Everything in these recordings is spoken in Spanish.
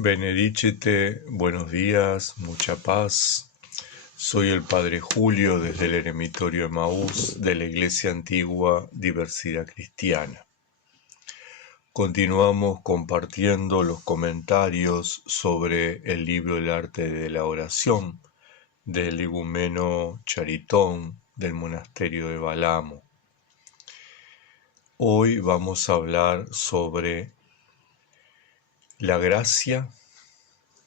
Benedicite, buenos días, mucha paz. Soy el Padre Julio desde el Eremitorio Emaús de la Iglesia Antigua Diversidad Cristiana. Continuamos compartiendo los comentarios sobre el libro El arte de la oración del igumeno Charitón del monasterio de Balamo. Hoy vamos a hablar sobre la gracia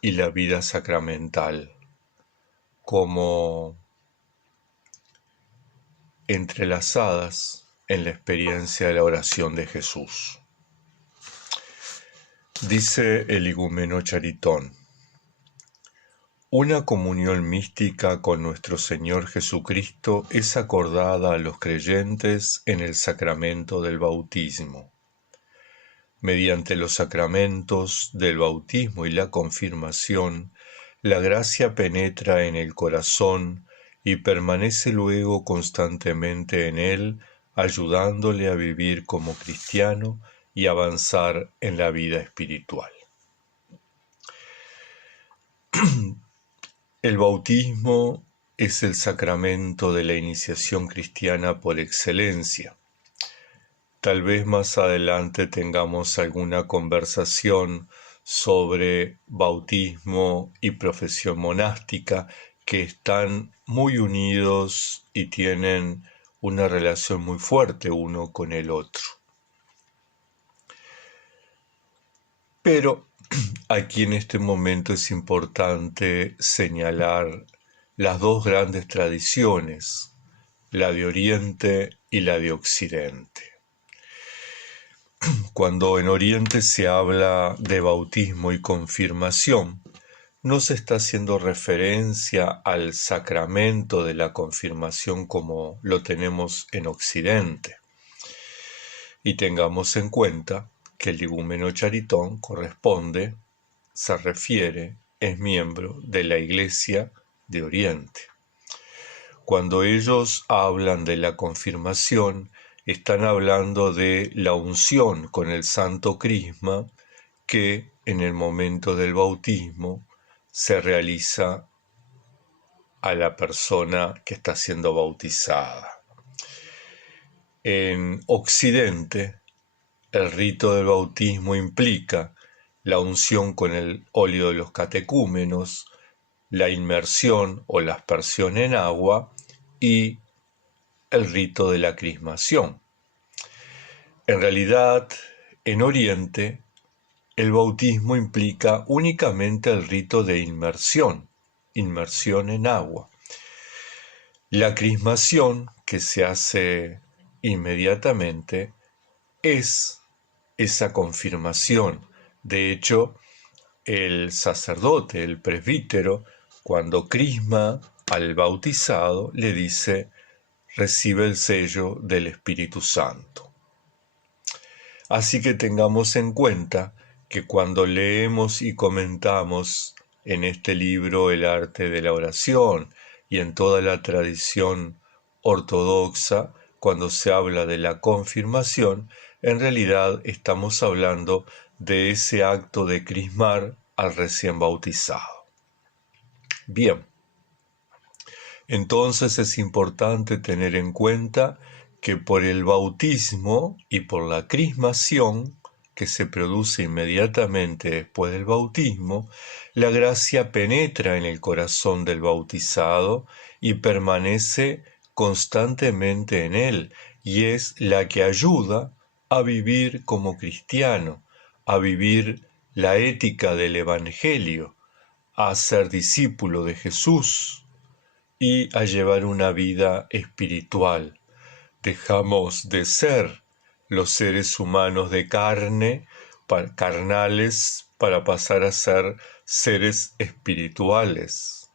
y la vida sacramental como entrelazadas en la experiencia de la oración de Jesús. Dice el igumeno Charitón: una comunión mística con nuestro Señor Jesucristo es acordada a los creyentes en el sacramento del bautismo. Mediante los sacramentos del bautismo y la confirmación, la gracia penetra en el corazón y permanece luego constantemente en él, ayudándole a vivir como cristiano y avanzar en la vida espiritual. El bautismo es el sacramento de la iniciación cristiana por excelencia. Tal vez más adelante tengamos alguna conversación sobre bautismo y profesión monástica, que están muy unidos y tienen una relación muy fuerte uno con el otro. Pero aquí en este momento es importante señalar las dos grandes tradiciones, la de Oriente y la de Occidente. Cuando en Oriente se habla de bautismo y confirmación, no se está haciendo referencia al sacramento de la confirmación como lo tenemos en Occidente. Y tengamos en cuenta que el igumeno Charitón se refiere, es miembro de la Iglesia de Oriente. Cuando ellos hablan de la confirmación, están hablando de la unción con el Santo Crisma que en el momento del bautismo se realiza a la persona que está siendo bautizada. En Occidente, el rito del bautismo implica la unción con el óleo de los catecúmenos, la inmersión o la aspersión en agua y el rito de la crismación. En realidad, en Oriente, el bautismo implica únicamente el rito de inmersión en agua. La crismación, que se hace inmediatamente, es esa confirmación. De hecho, el sacerdote, el presbítero, cuando crisma al bautizado, le dice: recibe el sello del Espíritu Santo. Así que tengamos en cuenta que cuando leemos y comentamos en este libro El arte de la oración y en toda la tradición ortodoxa, cuando se habla de la confirmación, en realidad estamos hablando de ese acto de crismar al recién bautizado. Bien, entonces es importante tener en cuenta que por el bautismo y por la crismación, que se produce inmediatamente después del bautismo, la gracia penetra en el corazón del bautizado y permanece constantemente en él, y es la que ayuda a vivir como cristiano, a vivir la ética del Evangelio, a ser discípulo de Jesús y a llevar una vida espiritual. Dejamos de ser los seres humanos de carne, carnales, para pasar a ser seres espirituales.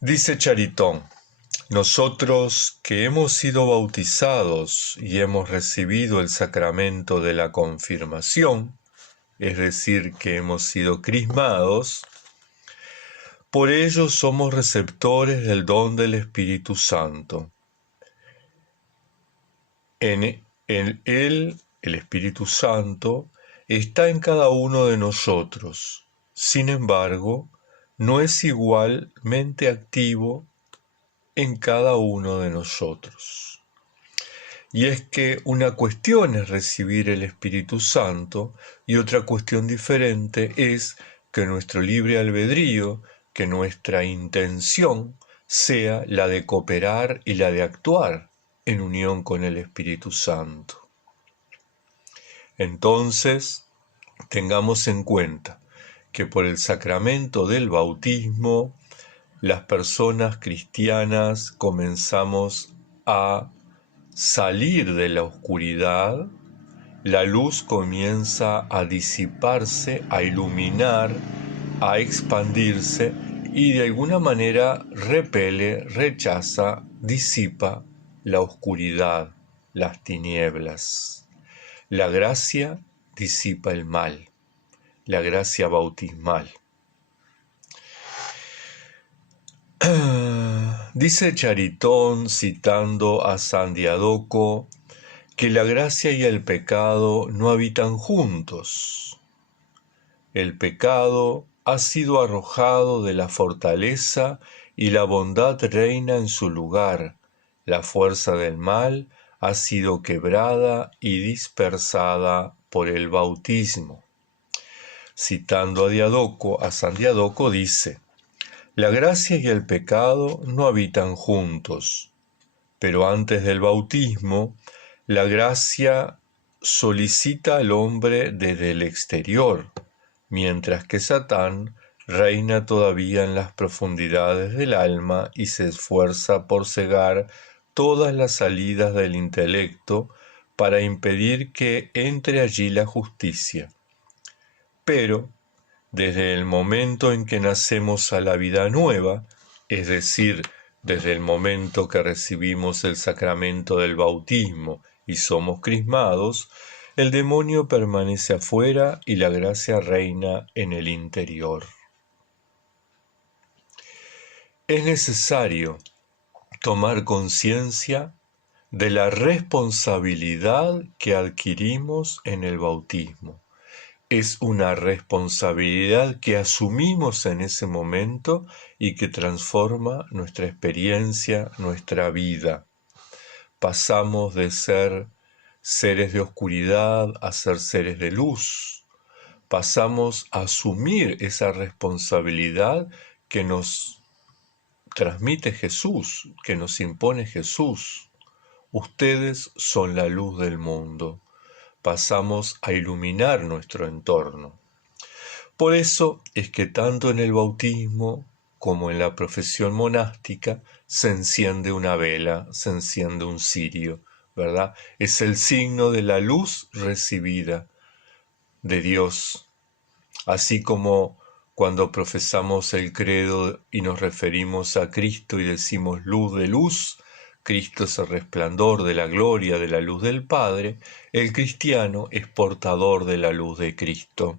Dice Charitón: nosotros que hemos sido bautizados y hemos recibido el sacramento de la confirmación, es decir, que hemos sido crismados, por ello somos receptores del don del Espíritu Santo. En él, el Espíritu Santo, está en cada uno de nosotros. Sin embargo, no es igualmente activo en cada uno de nosotros. Y es que una cuestión es recibir el Espíritu Santo y otra cuestión diferente es que nuestro libre albedrío, que nuestra intención sea la de cooperar y la de actuar en unión con el Espíritu Santo. Entonces, tengamos en cuenta que por el sacramento del bautismo, las personas cristianas comenzamos a salir de la oscuridad, la luz comienza a disiparse, a iluminar, a expandirse y de alguna manera repele, rechaza, disipa la oscuridad, las tinieblas. La gracia disipa el mal, la gracia bautismal. Dice Charitón, citando a San Diadoco, que la gracia y el pecado no habitan juntos. El pecado ha sido arrojado de la fortaleza y la bondad reina en su lugar. La fuerza del mal ha sido quebrada y dispersada por el bautismo. Citando a San Diadoco dice: la gracia y el pecado no habitan juntos, pero antes del bautismo, la gracia solicita al hombre desde el exterior, mientras que Satán reina todavía en las profundidades del alma y se esfuerza por cegar todas las salidas del intelecto para impedir que entre allí la justicia. Pero, desde el momento en que nacemos a la vida nueva, es decir, desde el momento que recibimos el sacramento del bautismo y somos crismados, el demonio permanece afuera y la gracia reina en el interior. Es necesario tomar conciencia de la responsabilidad que adquirimos en el bautismo. Es una responsabilidad que asumimos en ese momento y que transforma nuestra experiencia, nuestra vida. Pasamos de ser seres de oscuridad a ser seres de luz. Pasamos a asumir esa responsabilidad que nos transmite Jesús, que nos impone Jesús. Ustedes son la luz del mundo. Pasamos a iluminar nuestro entorno. Por eso es que tanto en el bautismo como en la profesión monástica se enciende una vela, se enciende un cirio, ¿verdad? Es el signo de la luz recibida de Dios. Así como cuando profesamos el credo y nos referimos a Cristo y decimos luz de luz, Cristo es el resplandor de la gloria de la luz del Padre, el cristiano es portador de la luz de Cristo.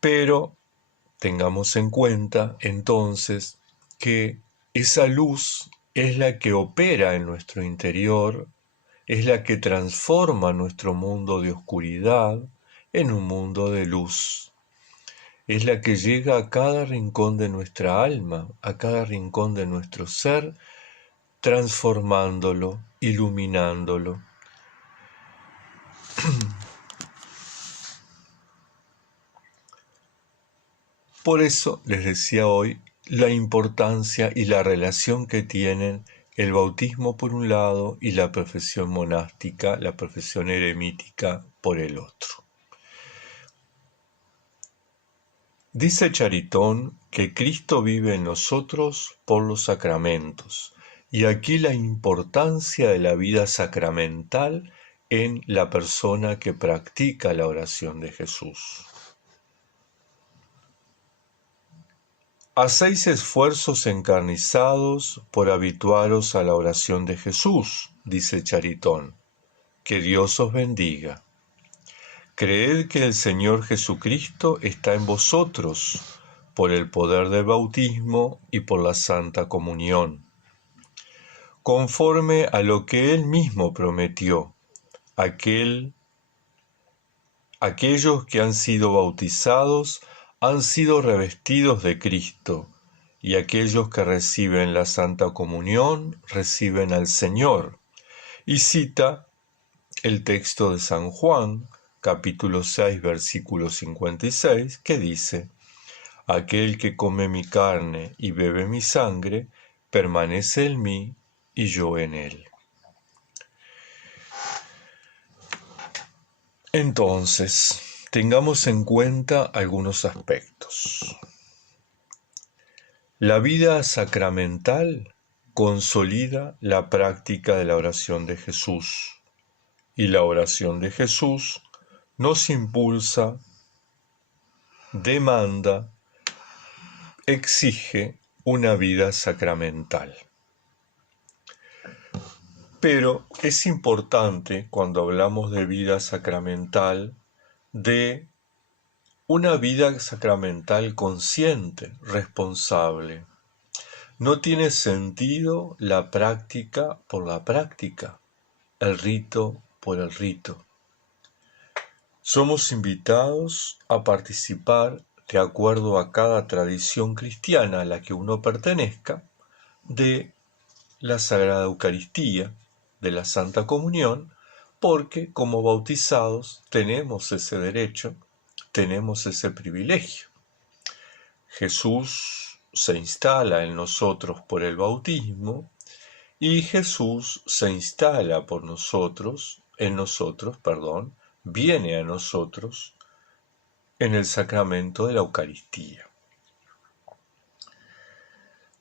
Pero tengamos en cuenta entonces que esa luz es la que opera en nuestro interior, es la que transforma nuestro mundo de oscuridad en un mundo de luz. Es la que llega a cada rincón de nuestra alma, a cada rincón de nuestro ser, transformándolo, iluminándolo. Por eso les decía hoy la importancia y la relación que tienen el bautismo por un lado y la profesión monástica, la profesión eremítica por el otro. Dice Charitón que Cristo vive en nosotros por los sacramentos. Y aquí la importancia de la vida sacramental en la persona que practica la oración de Jesús. Hacéis esfuerzos encarnizados por habituaros a la oración de Jesús, dice Charitón. Que Dios os bendiga. Creed que el Señor Jesucristo está en vosotros por el poder del bautismo y por la Santa Comunión. Conforme a lo que Él mismo prometió, aquel Aquellos que han sido bautizados han sido revestidos de Cristo, y aquellos que reciben la Santa Comunión reciben al Señor. Y cita el texto de San Juan, capítulo 6, versículo 56, que dice: Aquel que come mi carne y bebe mi sangre, permanece en mí y yo en él. Entonces, tengamos en cuenta algunos aspectos. La vida sacramental consolida la práctica de la oración de Jesús, y la oración de Jesús nos impulsa, demanda, exige una vida sacramental. Pero es importante, cuando hablamos de vida sacramental, de una vida sacramental consciente, responsable. No tiene sentido la práctica por la práctica, el rito por el rito. Somos invitados a participar, de acuerdo a cada tradición cristiana a la que uno pertenezca, de la Sagrada Eucaristía, de la Santa Comunión, porque como bautizados tenemos ese derecho, tenemos ese privilegio. Jesús se instala en nosotros por el bautismo y Jesús se instala por nosotros, viene a nosotros en el sacramento de la Eucaristía.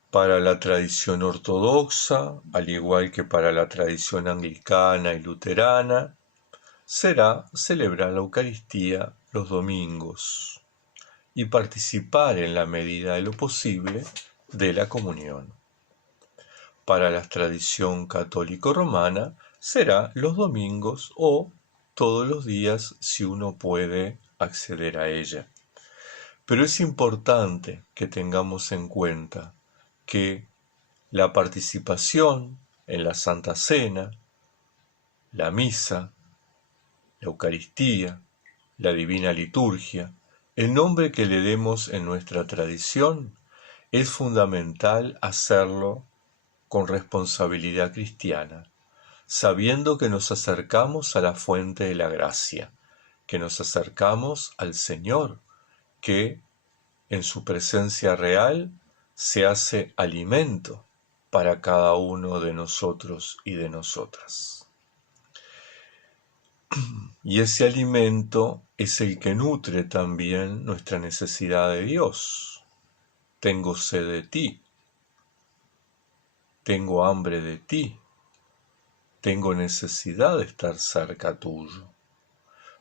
Para la tradición ortodoxa, al igual que para la tradición anglicana y luterana, será celebrar la Eucaristía los domingos y participar en la medida de lo posible de la comunión. Para la tradición católico-romana será los domingos o todos los días si uno puede acceder a ella. Pero es importante que tengamos en cuenta que la participación en la Santa Cena, la misa, la Eucaristía, la Divina Liturgia, el nombre que le demos en nuestra tradición, es fundamental hacerlo con responsabilidad cristiana, sabiendo que nos acercamos a la fuente de la gracia, que nos acercamos al Señor, que en su presencia real se hace alimento para cada uno de nosotros y de nosotras. Y ese alimento es el que nutre también nuestra necesidad de Dios. Tengo sed de ti, tengo hambre de ti, tengo necesidad de estar cerca tuyo.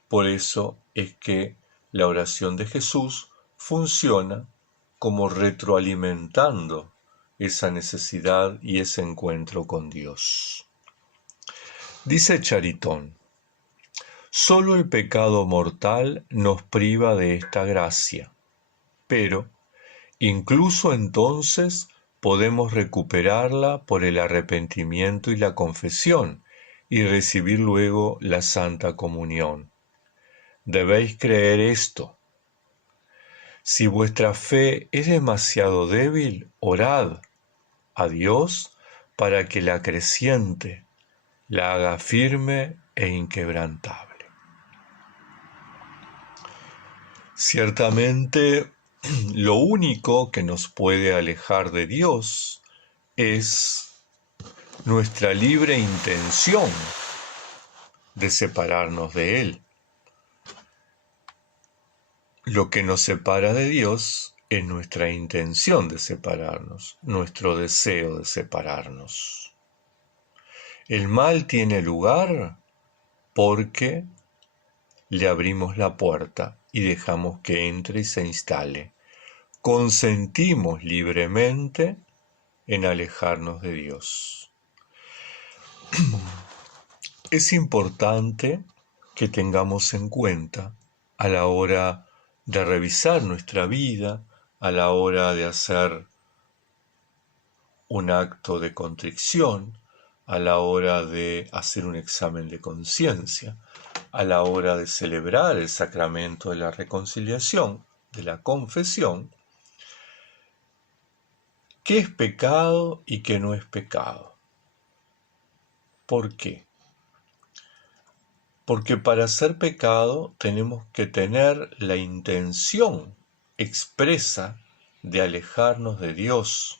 Por eso es que la oración de Jesús funciona como retroalimentando esa necesidad y ese encuentro con Dios. Dice Charitón: solo el pecado mortal nos priva de esta gracia, pero incluso entonces podemos recuperarla por el arrepentimiento y la confesión y recibir luego la Santa Comunión. Debéis creer esto. Si vuestra fe es demasiado débil, orad a Dios para que la acreciente, la haga firme e inquebrantable. Ciertamente, lo único que nos puede alejar de Dios es nuestra libre intención de separarnos de Él. Lo que nos separa de Dios es nuestra intención de separarnos, nuestro deseo de separarnos. El mal tiene lugar porque le abrimos la puerta y dejamos que entre y se instale. Consentimos libremente en alejarnos de Dios. Es importante que tengamos en cuenta a la hora de revisar nuestra vida, a la hora de hacer un acto de contrición, a la hora de hacer un examen de conciencia, a la hora de celebrar el sacramento de la reconciliación, de la confesión, qué es pecado y qué no es pecado. ¿Por qué? Porque para ser pecado tenemos que tener la intención expresa de alejarnos de Dios.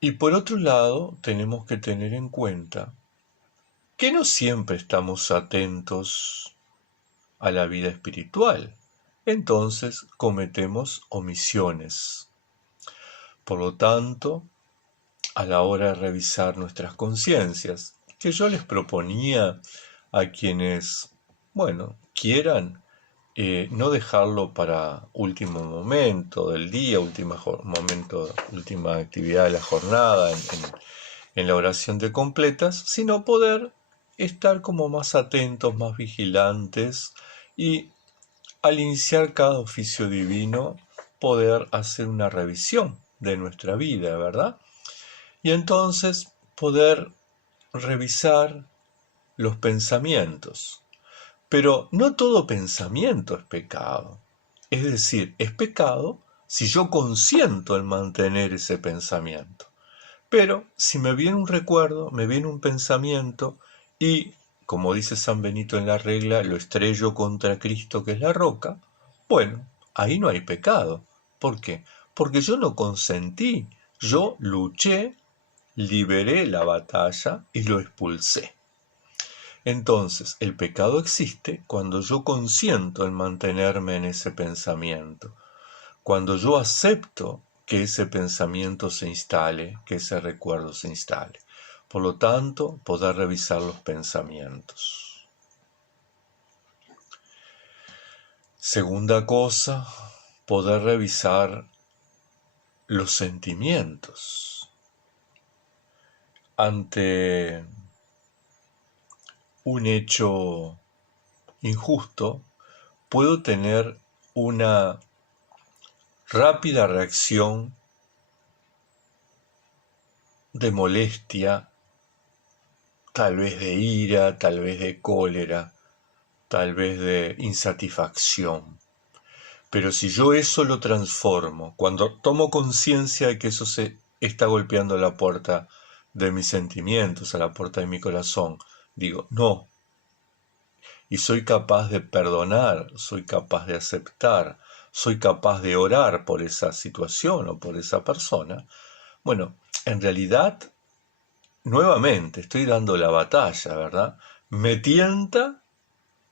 Y por otro lado, tenemos que tener en cuenta que no siempre estamos atentos a la vida espiritual. Entonces cometemos omisiones. Por lo tanto, a la hora de revisar nuestras conciencias, que yo les proponía a quienes, quieran no dejarlo para último momento del día, última actividad de la jornada en la oración de completas, sino poder estar como más atentos, más vigilantes y al iniciar cada oficio divino poder hacer una revisión de nuestra vida, ¿verdad? Y entonces poder revisar los pensamientos. Pero no todo pensamiento es pecado. Es decir, es pecado si yo consiento en mantener ese pensamiento. Pero si me viene un recuerdo, me viene un pensamiento y, como dice San Benito en la regla, lo estrello contra Cristo que es la roca, bueno, ahí no hay pecado. ¿Por qué? Porque yo no consentí, yo luché, liberé la batalla y lo expulsé. Entonces, el pecado existe cuando yo consiento en mantenerme en ese pensamiento, cuando yo acepto que ese pensamiento se instale, que ese recuerdo se instale. Por lo tanto, poder revisar los pensamientos. Segunda cosa, poder revisar los sentimientos. Ante un hecho injusto, puedo tener una rápida reacción de molestia, tal vez de ira, tal vez de cólera, tal vez de insatisfacción. Pero si yo eso lo transformo, cuando tomo conciencia de que eso se está golpeando a la puerta de mis sentimientos, a la puerta de mi corazón, digo, no. Y soy capaz de perdonar, soy capaz de aceptar, soy capaz de orar por esa situación o por esa persona. Bueno, en realidad, nuevamente, estoy dando la batalla, ¿verdad? Me tienta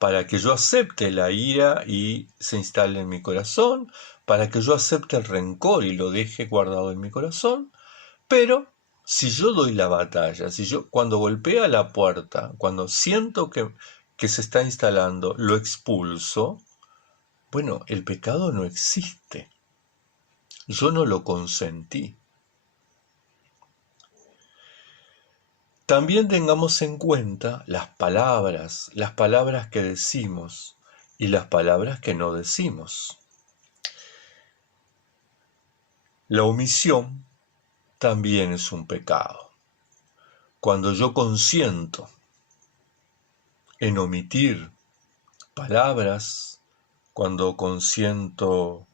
para que yo acepte la ira y se instale en mi corazón, para que yo acepte el rencor y lo deje guardado en mi corazón, pero si yo doy la batalla, si yo cuando golpea la puerta, cuando siento que se está instalando, lo expulso, bueno, el pecado no existe. Yo no lo consentí. También tengamos en cuenta las palabras que decimos y las palabras que no decimos. La omisión también es un pecado. Cuando yo consiento en omitir palabras, cuando consiento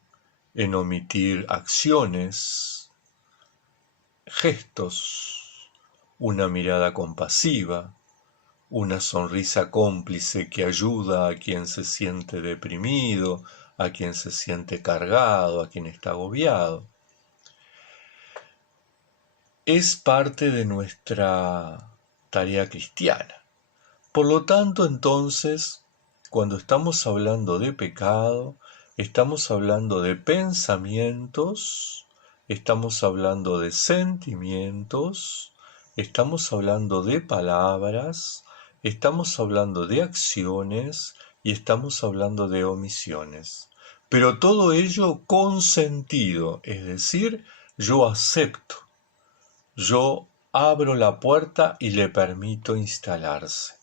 en omitir acciones, gestos, una mirada compasiva, una sonrisa cómplice que ayuda a quien se siente deprimido, a quien se siente cargado, a quien está agobiado. Es parte de nuestra tarea cristiana. Por lo tanto, entonces, cuando estamos hablando de pecado, estamos hablando de pensamientos, estamos hablando de sentimientos, estamos hablando de palabras, estamos hablando de acciones y estamos hablando de omisiones. Pero todo ello consentido, es decir, yo acepto, yo abro la puerta y le permito instalarse.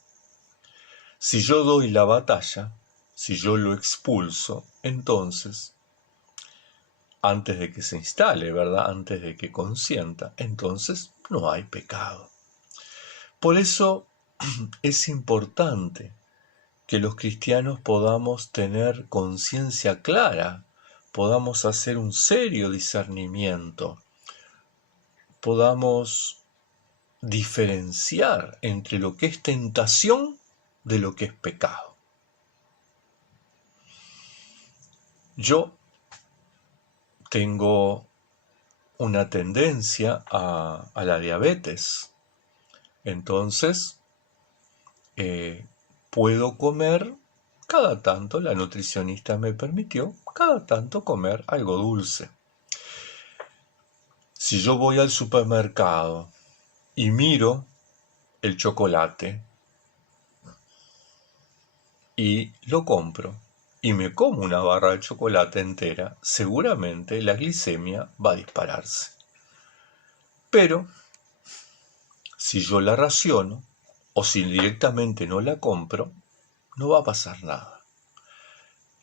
Si yo doy la batalla, si yo lo expulso, entonces, antes de que se instale, ¿verdad? Antes de que consienta, entonces no hay pecado. Por eso es importante que los cristianos podamos tener conciencia clara, podamos hacer un serio discernimiento, podamos diferenciar entre lo que es tentación de lo que es pecado. Yo tengo una tendencia a la diabetes, entonces puedo comer cada tanto, la nutricionista me permitió cada tanto comer algo dulce. Si yo voy al supermercado y miro el chocolate y lo compro y me como una barra de chocolate entera, seguramente la glicemia va a dispararse. Pero si yo la raciono o si directamente no la compro, no va a pasar nada.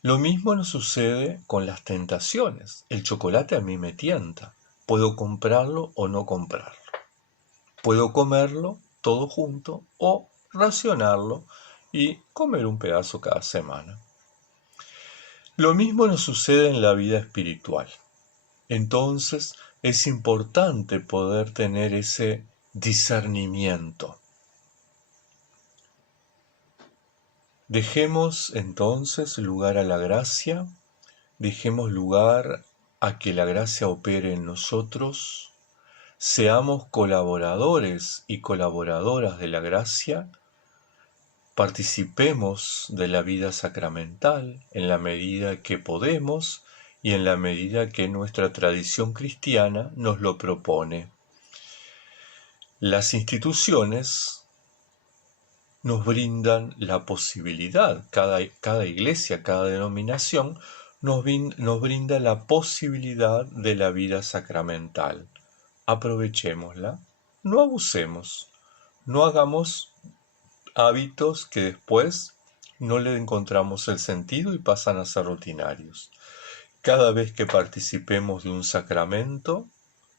Lo mismo nos sucede con las tentaciones. El chocolate a mí me tienta. Puedo comprarlo o no comprarlo. Puedo comerlo todo junto o racionarlo y comer un pedazo cada semana. Lo mismo nos sucede en la vida espiritual. Entonces es importante poder tener ese discernimiento. Dejemos entonces lugar a la gracia, dejemos lugar a que la gracia opere en nosotros, seamos colaboradores y colaboradoras de la gracia, participemos de la vida sacramental en la medida que podemos y en la medida que nuestra tradición cristiana nos lo propone. Las instituciones nos brindan la posibilidad, cada iglesia, cada denominación nos brinda la posibilidad de la vida sacramental. Aprovechémosla, no abusemos, no hagamos hábitos que después no le encontramos el sentido y pasan a ser rutinarios. Cada vez que participemos de un sacramento,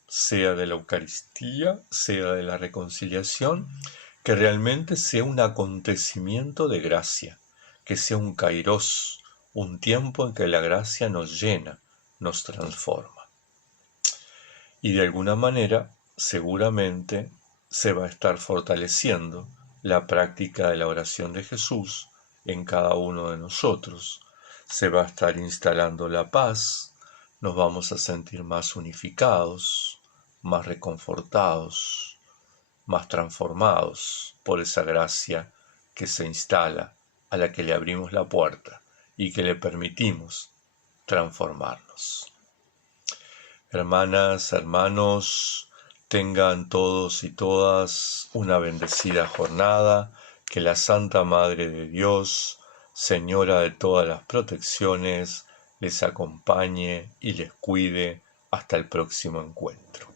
sea de la Eucaristía, sea de la reconciliación, que realmente sea un acontecimiento de gracia, que sea un kairos, un tiempo en que la gracia nos llena, nos transforma. Y de alguna manera, seguramente, se va a estar fortaleciendo la práctica de la oración de Jesús en cada uno de nosotros. Se va a estar instalando la paz, nos vamos a sentir más unificados, más reconfortados, más transformados por esa gracia que se instala, a la que le abrimos la puerta y que le permitimos transformarnos. Hermanas, hermanos, tengan todos y todas una bendecida jornada, que la Santa Madre de Dios, Señora de todas las protecciones, les acompañe y les cuide hasta el próximo encuentro.